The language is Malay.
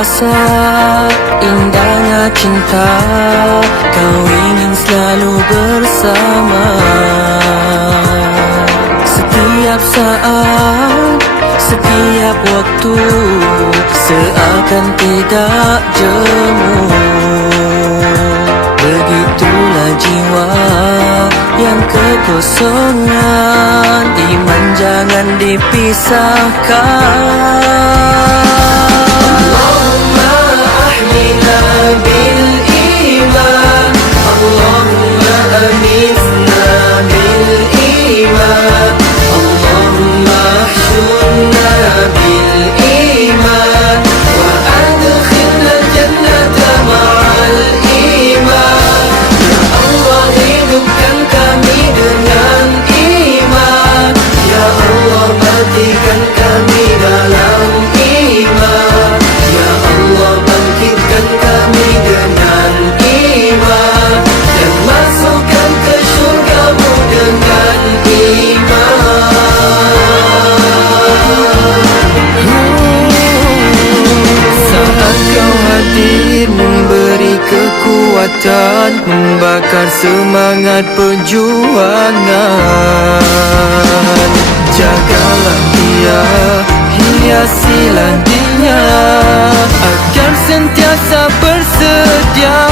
rasa indahnya cinta, kau ingin selalu bersama. Setiap saat, setiap waktu seakan tidak jemu. Begitulah jiwa yang kekosongan, iman jangan dipisahkan. Allahumma ahyina bil iman, Allahumma amitna bil iman, Allahumma ahsyurna bil iman, wa adkhilna jannata ma'al iman. Ya Allah, hidupkan kami dengan iman. Ya Allah, matikan kami dalam iman. Ya Allah, bangkitkan kami dengan iman, dan masukkan ke syurga-Mu dengan saat kau hadir memberi kekuatan, membakar semangat perjuangan. Jagalah dia, hiasilah dia, agar sentiasa bersedia